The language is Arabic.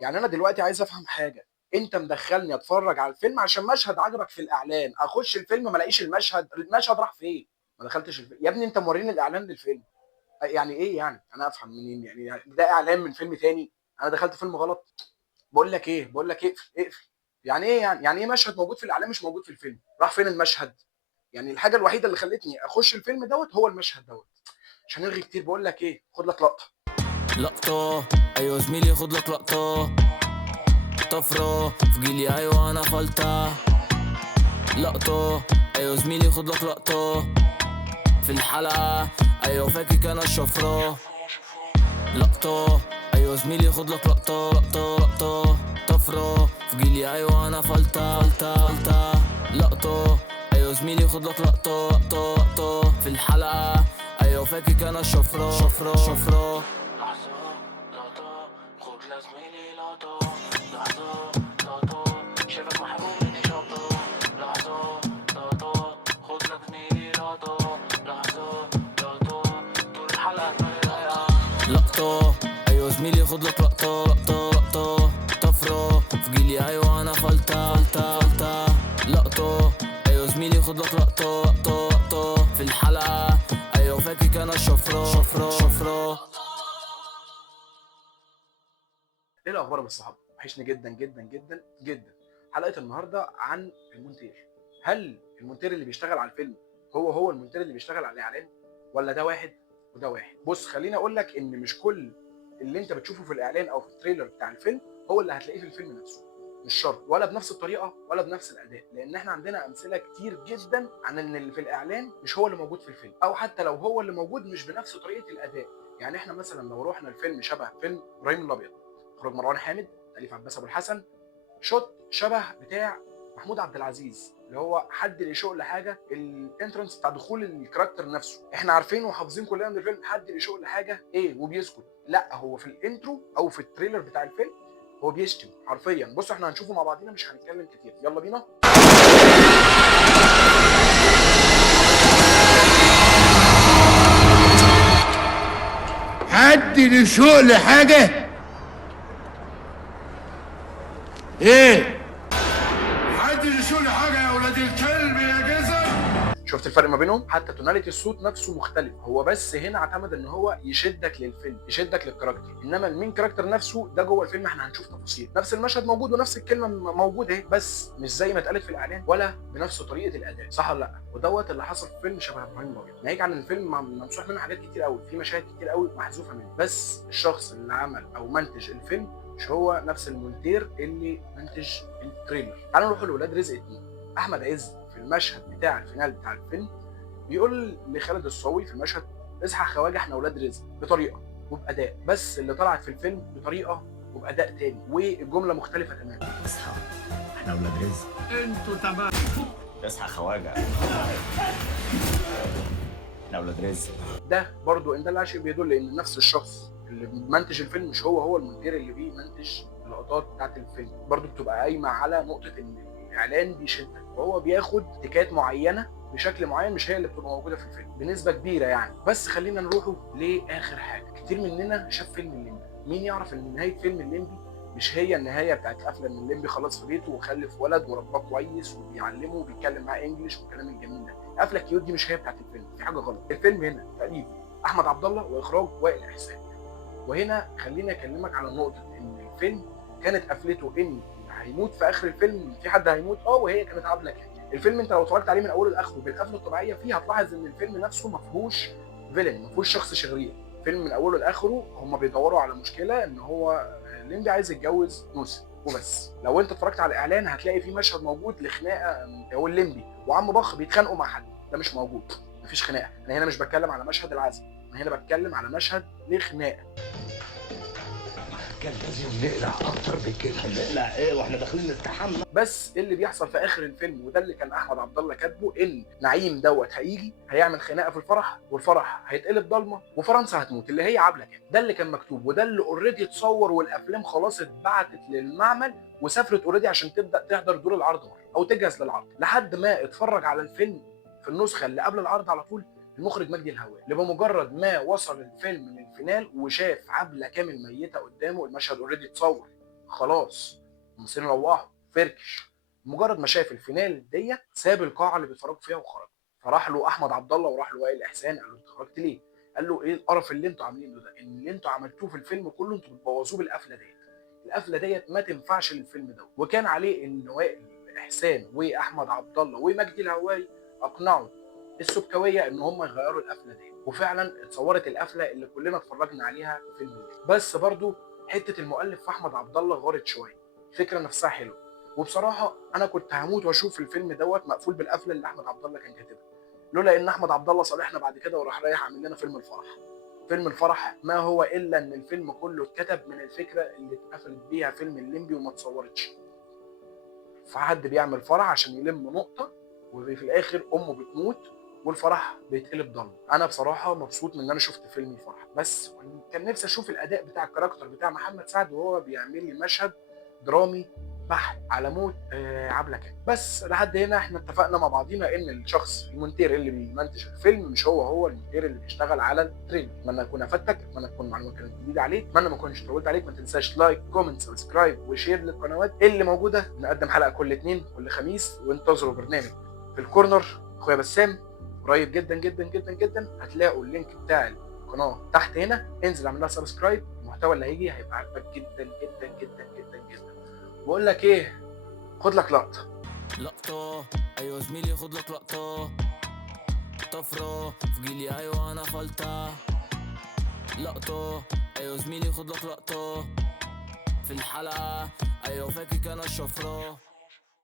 يعني انا دلوقتي عايز افهم حاجه، انت مدخلني اتفرج على الفيلم عشان مشهد عجبك في الاعلان، اخش الفيلم ما الاقيش المشهد راح فين؟ ما دخلتش الفيلم يا ابني، انت موريني الاعلان للفيلم. يعني ايه يعني؟ انا افهم منين يعني ده اعلان من فيلم تاني؟ انا دخلت فيلم غلط؟ بقول لك اقفل اقفل. يعني ايه يعني ايه مشهد موجود في الاعلان مش موجود في الفيلم؟ راح فين المشهد؟ يعني الحاجه الوحيده اللي خلتني اخش الفيلم دوت هو المشهد دوت. مش هنرغي كتير، بقول لك ايه، خد لك لقطه. لقطة. أيوة زميلي خد لك لقطة. طفرة في جيلي أيوة أنا فلتة. لقطة. أيوة زميلي خد لك لقطة. في الحلقة أيوة فاكك أنا الشفرة. لقطة. أيوة زميلي خد لك لقطة لقطة. طفرة في جيلي أيوة أنا فلتة. لقطة. أيوة زميلي خد لك لقطة. في الحلقة أيوة فاكك أنا الشفرة. لحظة لقطة خد لك زميلي لقطة. لحظة لقطة شايفك محروم مني شطة. لحظة لقطة خد لك زميلي لقطة. لحظة لقطة طول الحلقة دماغي رايقة. لقطة. أيوة زميلي خد لك لقطة. طفرة في جيلي أيوة أنا فلتة. لقطة. أيوة زميلي خد لك لقطة. في الحلقة أيوة فاكك أنا الشفرة. ايه الاخبار يا بالصحاب؟ وحشني جدا جدا جدا جدا. حلقه النهارده عن المونتير. هل المونتير اللي بيشتغل على الفيلم هو المونتير اللي بيشتغل على الاعلان، ولا ده واحد وده واحد؟ بص، خليني اقول لك ان مش كل اللي انت بتشوفه في الاعلان او في التريلر بتاع الفيلم هو اللي هتلاقيه في الفيلم نفسه. مش شرط، ولا بنفس الطريقه ولا بنفس الاداء، لان احنا عندنا امثله كتير جدا عن ان اللي في الاعلان مش هو اللي موجود في الفيلم، او حتى لو هو اللي موجود مش بنفس طريقه الاداء. يعني احنا مثلا لو رحنا الفيلم شبه فيلم ابراهيم الابيض، اخراج مروان حامد، تاليف عباس ابو الحسن، شوت شبه بتاع محمود عبد العزيز اللي هو حد اللي يشوق لحاجه، الانترنس بتاع دخول الكاركتر نفسه احنا عارفين وحافظين كلنا من الفيلم، حد اللي يشوق لحاجه ايه وبيسكت. لا، هو في الانترو او في التريلر بتاع الفيلم هو بيشتم حرفيا. بص، احنا هنشوفه مع بعضينا، مش هنتكلم كتير، يلا بينا. حد لشوق لحاجة؟ ايه؟ حد لشوق لحاجة يا ولاد الكلب يا جزر؟ شفت الفرق ما بينهم؟ حتى توناليتي الصوت نفسه مختلف، هو بس هنا اعتمد ان هو يشدك للفيلم، يشدك للكاركتر، انما المين كاركتر نفسه ده جوه الفيلم احنا هنشوف تفاصيل. نفس المشهد موجود ونفس الكلمه موجوده اهي، بس مش زي ما اتقالت في الاعلان ولا بنفس طريقه الاداء، صح ولا لا؟ ودوت اللي حصل في فيلم شبه ابراهيم الابيض. ناهيك عن الفيلم ممسوح منه حاجات كتير قوي، في مشاهد كتير قوي محذوفه منه، بس الشخص اللي عمل او منتج الفيلم مش هو نفس المونتير اللي منتج التريلر. تعالوا نروح لولاد رزق 2. احمد عز في المشهد بتاع الفينال بتاع الفيلم بيقول لخالد الصاوي في المشهد: اصحى يا خواجه احنا ولاد رزق، بطريقه وباداء، بس اللي طلعت في الفيلم بطريقه وباداء تاني، والجمله مختلفه تماما. اصحى احنا ولاد رزق. انتوا تمام. اصحى خواجه احنا ولاد رزق. ده برضو ان ده شيء بيدل ان نفس الشخص اللي منتج الفيلم مش هو المونتير اللي بيمنتج اللقطات بتاعت الفيلم. برضو بتبقى قايمه على نقطه ان الاعلان بيشدك وهو بياخد تكات معينه بشكل معين مش هي اللي بتبقى موجوده في الفيلم بنسبه كبيره يعني. بس خلينا نروحوا لاخر حاجه. كتير مننا شاف فيلم الليمبي، مين يعرف ان نهايه فيلم الليمبي مش هي النهايه بتاعت القفله، ان الليمبي خلاص في بيته وخلف ولد ورباه كويس وبيعلمه وبيتكلم معاه انجلش والكلام الجميل ده. قفله كيوت دي مش هي بتاعت الفيلم، في حاجه غلط. الفيلم هنا تاليف احمد عبد الله واخراج وائل احسان. وهنا خليني اكلمك على نقطه ان الفيلم كانت قفلته ان اللي هيموت في اخر الفيلم، في حد هيموت وهي كانت عامله كده. الفيلم انت لو اتفرجت عليه من اوله لاخره بالقفله الطبيعيه فيه هتلاحظ ان الفيلم نفسه ما فيهوش فيلن، ما فيهوش شخص شرير. الفيلم من اوله لاخره هم بيدوروا على مشكله، ان هو الليمبي عايز يتجوز نوسه وبس. لو انت اتفرجت على الاعلان هتلاقي في مشهد موجود لخناقه هو الليمبي وعم بخ بيتخانقوا مع حد، ده مش موجود، مفيش خناقه. انا هنا مش بتكلم على مشهد العزم، انا هنا بتكلم على مشهد لخناقه. كان لازم نقلع اكتر من كده. نقلع ايه واحنا داخلين نستحمى؟ بس اللي بيحصل في اخر الفيلم وده اللي كان احمد عبد الله كاتبه، ان نعيم دوت هيجي هيعمل خناقه في الفرح، والفرح هيتقلب ضلمه وفرنسا هتموت، اللي هي عبله كده. ده اللي كان مكتوب وده اللي اوريدي اتصور، والافلام خلاص اتبعتت للمعمل وسافرت اوريدي عشان تبدا تحضر دور العرض مره او تجهز للعرض. لحد ما اتفرج على الفيلم في النسخه اللي قبل العرض على طول المخرج مجدي الهواري، اللي بمجرد ما وصل الفيلم للفينال وشاف عبله كامل ميته قدامه، المشهد اوريدي اتصور خلاص الممثلين روحوا فركش. مجرد ما شاف الفينال ديت ساب القاعه اللي بيتفرجوا فيها وخرج. فراح له احمد عبد الله وراح له وائل احسان، قال له انت خرجت ليه؟ قال له ايه القرف اللي انتوا عاملينه ده؟ ان اللي انتوا عملتوه في الفيلم كله انتوا بتبوظوه بالقفله ديت. القفله ديت ما تنفعش للفيلم ده. وكان عليه ان وائل احسان واحمد عبد الله ومجدي الهواري اقنعوا السبكويه ان هم يغيروا القفله دي، وفعلا اتصورت القفله اللي كلنا اتفرجنا عليها في فيلم الليل. بس برضو حته المؤلف في احمد عبد الله غارت شويه، الفكره نفسها حلوه، وبصراحه انا كنت هموت واشوف الفيلم دوت مقفول بالقفله اللي احمد عبد الله كان كاتبها، لولا ان احمد عبد الله صالحنا بعد كده وراح رايح عامل لنا فيلم الفرح. فيلم الفرح ما هو الا ان الفيلم كله اتكتب من الفكره اللي اتقفلت بيها فيلم الليمبي وما اتصورتش. فحد بيعمل فرح عشان يلم نقطه، وفي الاخر امه بتموت والفرح بيتقلب ضلمه. انا بصراحه مبسوط من ان انا شفت فيلم الفرح، بس كان نفسي اشوف الاداء بتاع الكاركتر بتاع محمد سعد وهو بيعمل لي مشهد درامي بحت على موت عبله كامل. بس لحد هنا احنا اتفقنا مع بعضينا ان الشخص المونتير اللي بيمنتج الفيلم مش هو المونتير اللي بيشتغل على التريلر. اتمنى اكون افدتك، اتمنى تكون المعلومه كانت جديده عليك، اتمنى ما اكونش طولت عليك. ما تنساش لايك كومنت سبسكرايب وشير للقنوات اللي موجوده. نقدم حلقه كل اثنين كل خميس، وانتظروا برنامج في الكورنر اخويا بسام قريب جدا جدا جدا جدا. هتلاقوا اللينك بتاع القناه تحت هنا، انزل اعمل لها سبسكرايب. المحتوى اللي هيجي هيبقى عاجبك جدا جدا جدا جدا جدا. بقول لك ايه، خد لك لقطة ايوه زميلي خد لك لقطة، طفرة في جيلي ايوه انا فلتة. لقطة ايوه زميلي خد لك لقطة، في الحلقة ايوه فاكك انا الشفرة.